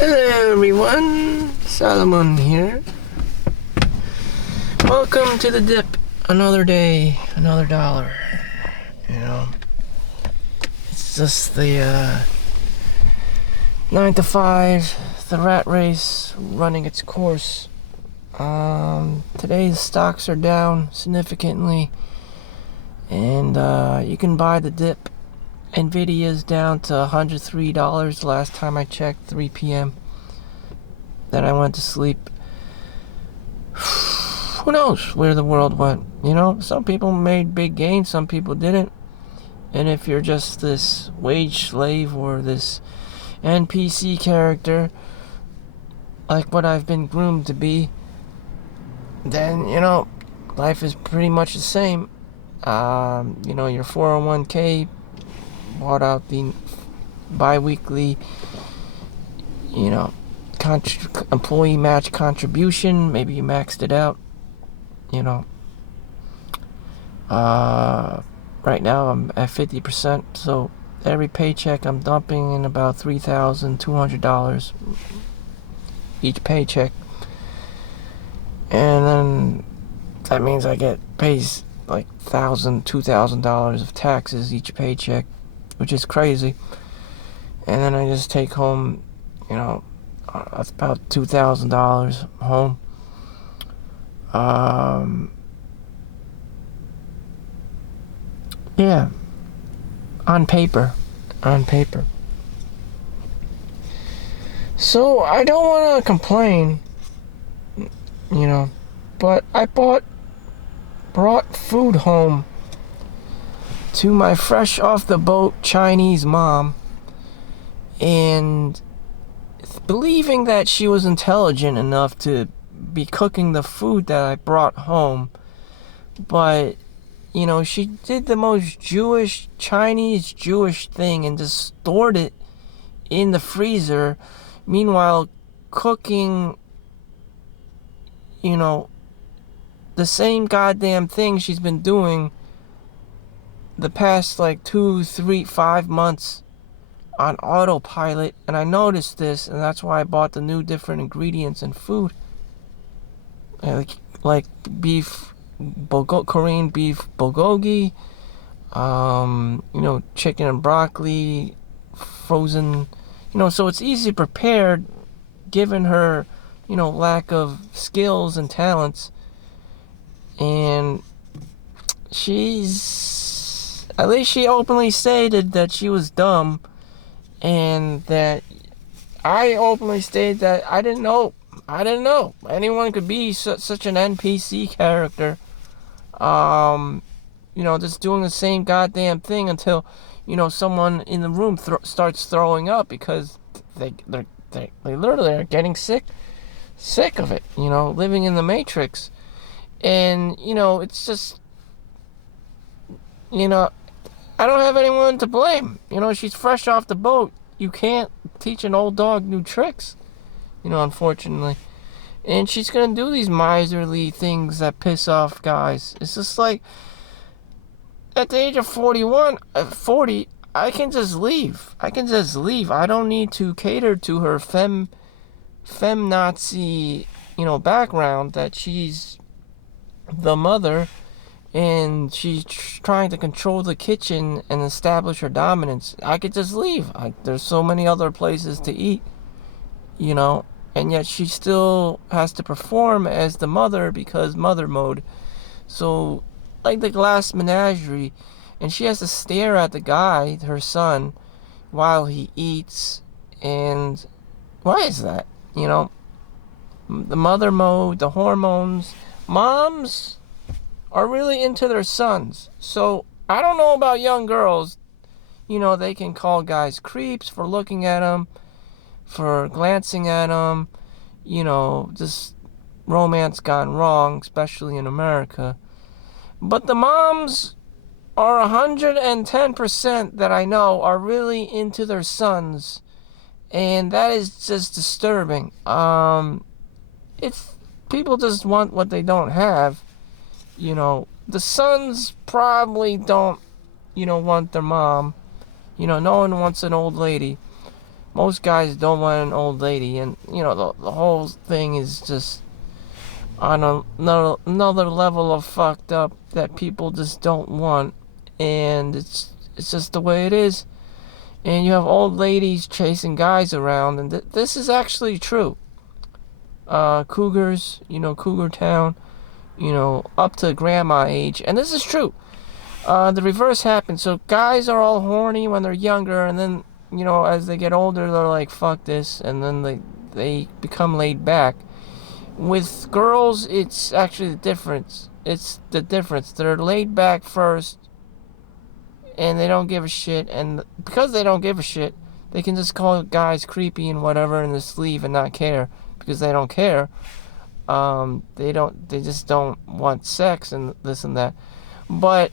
Hello everyone, Solomon here. Welcome to the dip. Another day, another dollar. It's just the 9 to 5, the rat race running its course. Today the stocks are down significantly, and you can buy the dip. Nvidia's down to $103 last time I checked, 3 p.m. Then I went to sleep. Who knows where the world went? Some people made big gains, some people didn't. And if you're just this wage slave or this NPC character, like what I've been groomed to be, then, life is pretty much the same. Your 401k bought out the bi-weekly, employee match contribution. Maybe you maxed it out. Right now I'm at 50%, so every paycheck I'm dumping in about $3,200 each paycheck, and then that means I get pays like $1,000-$2,000 of taxes each paycheck, which is crazy. And then I just take home, that's about $2,000 home. Yeah, on paper. So I don't want to complain, but I brought food home to my fresh off the boat Chinese mom, and believing that she was intelligent enough to be cooking the food that I brought home. But she did the most Chinese Jewish thing and just stored it in the freezer, meanwhile cooking the same goddamn thing she's been doing the past 2, 3, 5 months on autopilot. And I noticed this, and that's why I bought the new different ingredients in food, like beef, Korean beef bulgogi, chicken and broccoli, frozen, so it's easy prepared given her, lack of skills and talents. And at least she openly stated that she was dumb, and that I openly stated that I didn't know anyone could be such an NPC character. Just doing the same goddamn thing until, someone in the room starts throwing up because they literally are getting sick of it, living in the Matrix. And, it's just, I don't have anyone to blame. She's fresh off the boat. You can't teach an old dog new tricks, unfortunately. And she's gonna do these miserly things that piss off guys. It's just like, at the age of 40, I can just leave. I don't need to cater to her fem-Nazi, background, that she's the mother and she's trying to control the kitchen and establish her dominance. I could just leave. There's so many other places to eat, and yet she still has to perform as the mother because mother mode. So, like the glass menagerie, and she has to stare at the guy, her son, while he eats. And why is that? The mother mode, the hormones. Moms are really into their sons. So I don't know about young girls. They can call guys creeps for looking at them, for glancing at them. Just romance gone wrong, especially in America. But the moms are 110% that I know are really into their sons, and that is just disturbing. It's people just want what they don't have. The sons probably don't, want their mom. No one wants an old lady. Most guys don't want an old lady, and the whole thing is just on another level of fucked up that people just don't want, and it's just the way it is. And you have old ladies chasing guys around, and this is actually true. Cougars, Cougar Town, up to grandma age, and this is true. The reverse happens. So guys are all horny when they're younger, and then as they get older, they're like, fuck this, and then they become laid back. With girls, it's actually the difference. It's the difference. They're laid back first, and they don't give a shit. And because they don't give a shit, they can just call guys creepy and whatever in the sleeve and not care because they don't care. They just don't want sex and this and that. But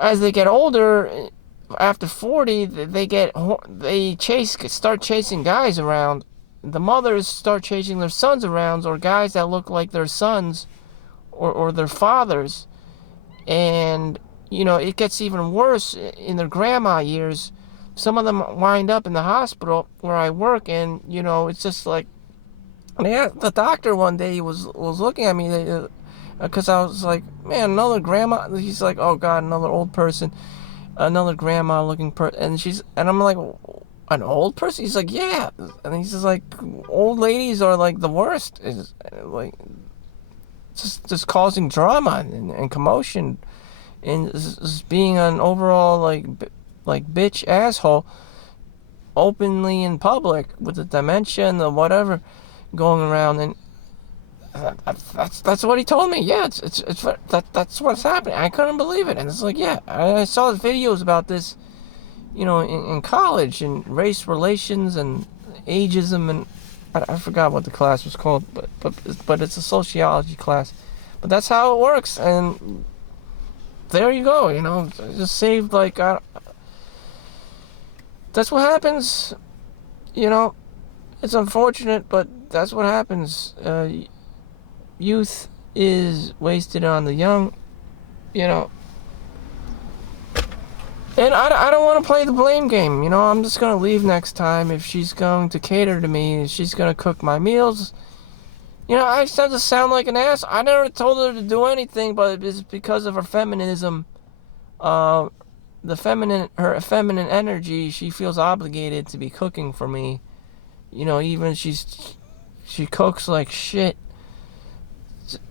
as they get older, after 40, they start chasing guys around. The mothers start chasing their sons around, or guys that look like their sons or their fathers. And it gets even worse in their grandma years. Some of them wind up in the hospital where I work, and it's just like, the doctor one day was looking at me because I was like, man, another grandma. He's like, oh God, another old person, another grandma looking person. And I'm like, an old person? He's like, yeah. And he's just like, old ladies are like the worst. It's like just causing drama and commotion, and just being an overall like bitch asshole openly in public with the dementia and the whatever going around. And that's what he told me. Yeah, that's what's happening. I couldn't believe it. And it's like, yeah, I saw videos about this, in college, and race relations and ageism, and I forgot what the class was called, but it's a sociology class. But that's how it works, and there you go. Just saved that's what happens. It's unfortunate, but that's what happens. Youth is wasted on the young, And I don't want to play the blame game. I'm just going to leave next time. If she's going to cater to me, if she's going to cook my meals. I start to sound like an ass. I never told her to do anything, but it's because of her feminism. Her feminine energy, she feels obligated to be cooking for me. Even she cooks like shit.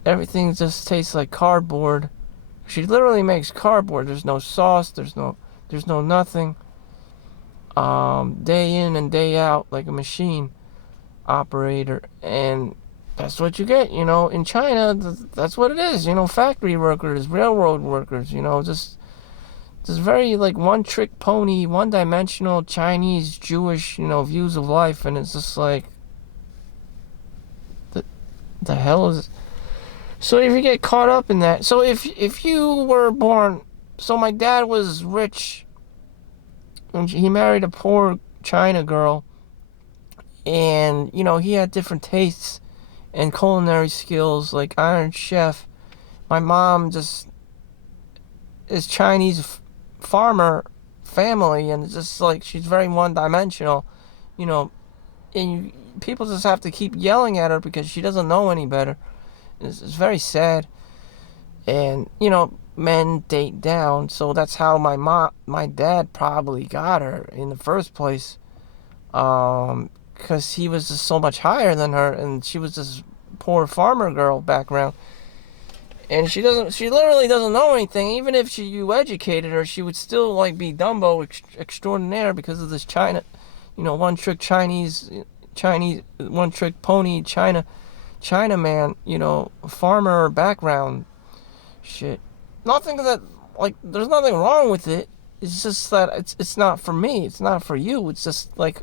Everything just tastes like cardboard. She literally makes cardboard. There's no sauce. There's no nothing. Day in and day out, like a machine operator. And that's what you get, in China. That's what it is, factory workers, railroad workers, just very like one-trick pony, one-dimensional Chinese, Jewish, views of life. And it's just like, the hell is... So if you get caught up in that, so if you were born... So my dad was rich, and he married a poor China girl, and he had different tastes and culinary skills, like Iron Chef. My mom just is Chinese farmer family, and it's just like she's very one-dimensional, and people just have to keep yelling at her because she doesn't know any better. It's very sad. And men date down, so that's how my dad probably got her in the first place, because he was just so much higher than her, and she was this poor farmer girl background, and she literally doesn't know anything. Even if you educated her, she would still like be Dumbo extraordinaire because of this China, one-trick one-trick pony China man, farmer background shit. Nothing that, there's nothing wrong with it. It's just that it's not for me. It's not for you. It's just like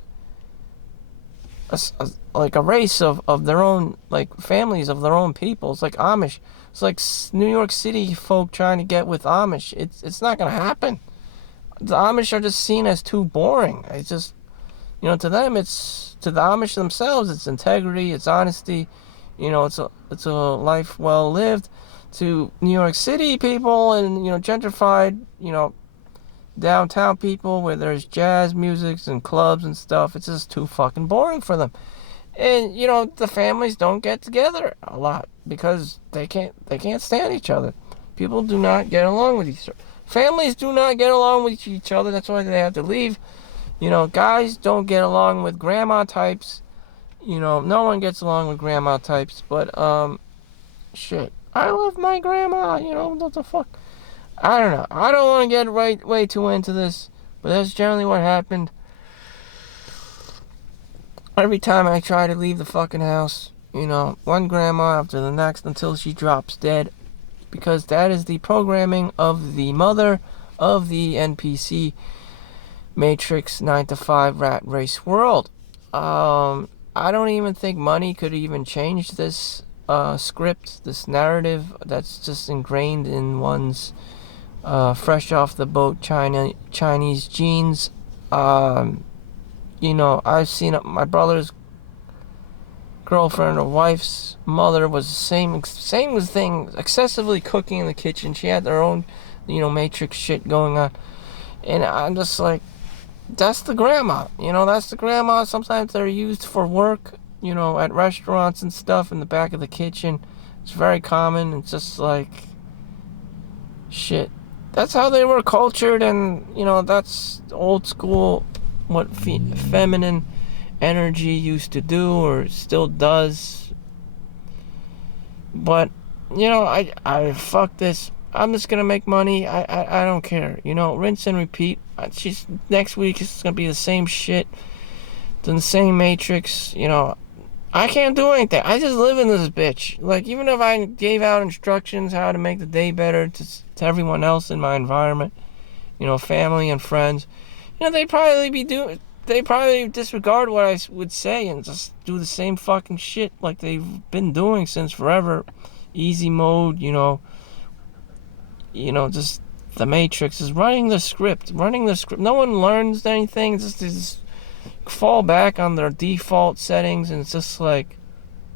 a race of their own, like families of their own people. It's like Amish. It's like New York City folk trying to get with Amish. It's not gonna happen. The Amish are just seen as too boring. It's just, to them, to the Amish themselves, it's integrity, it's honesty. It's a life well lived. To New York City people and gentrified, downtown people where there's jazz music and clubs and stuff. It's just too fucking boring for them. And you know, the families don't get together a lot because they can't stand each other. People do not get along with each other. Families do not get along with each other. That's why they have to leave. You know, guys don't get along with grandma types. You know, no one gets along with grandma types. But shit, I love my grandma. You know, what the fuck? I don't know. I don't want to get way too into this, but that's generally what happened. Every time I try to leave the fucking house, you know, one grandma after the next until she drops dead. Because that is the programming of the mother of the NPC Matrix 9 to 5 rat race world. I don't even think money could even change this script, this narrative that's just ingrained in one's fresh off the boat Chinese genes. You know, I've seen my brother's girlfriend or wife's mother was the same thing, excessively cooking in the kitchen. She had their own, you know, matrix shit going on. And I'm just like, that's the grandma. You know, that's the grandma. Sometimes they're used for work, you know, at restaurants and stuff in the back of the kitchen. It's very common. It's just like, shit. That's how they were cultured, and, you know, that's old school, what feminine energy used to do or still does. But, you know, I fuck this. I'm just gonna make money. I don't care. You know, rinse and repeat. Next week it's gonna be the same shit, the same matrix. You know, I can't do anything. I just live in this bitch. Like, even if I gave out instructions how to make the day better to everyone else in my environment, you know, family and friends, you know, they'd probably disregard what I would say and just do the same fucking shit like they've been doing since forever. Easy mode, you know, just the Matrix is running the script. No one learns anything. Just fall back on their default settings, and it's just like,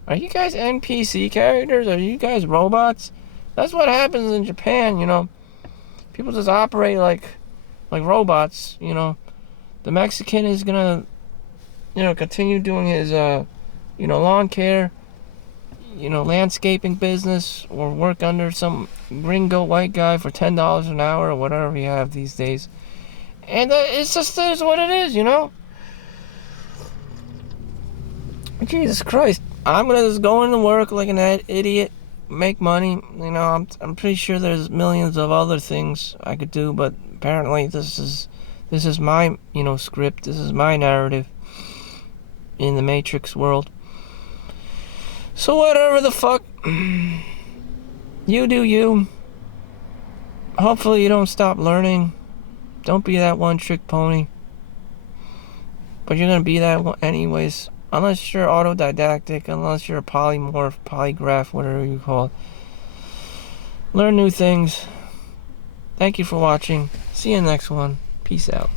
are you guys NPC characters? Are you guys robots? That's what happens in Japan, you know. People just operate like robots, you know. The Mexican is gonna, you know, continue doing his, you know, lawn care, you know, landscaping business, or work under some gringo white guy for $10 an hour or whatever you have these days. And it's just is what it is, you know. Jesus Christ, I'm gonna just go into work like an idiot, make money. You know, I'm pretty sure there's millions of other things I could do, but apparently this is my, you know, script. This is my narrative in the Matrix world. So whatever the fuck, you do you. Hopefully you don't stop learning. Don't be that one-trick pony. But you're gonna be that one anyways. Unless you're autodidactic, unless you're a polymorph, polygraph, whatever you call it. Learn new things. Thank you for watching. See you next one. Peace out.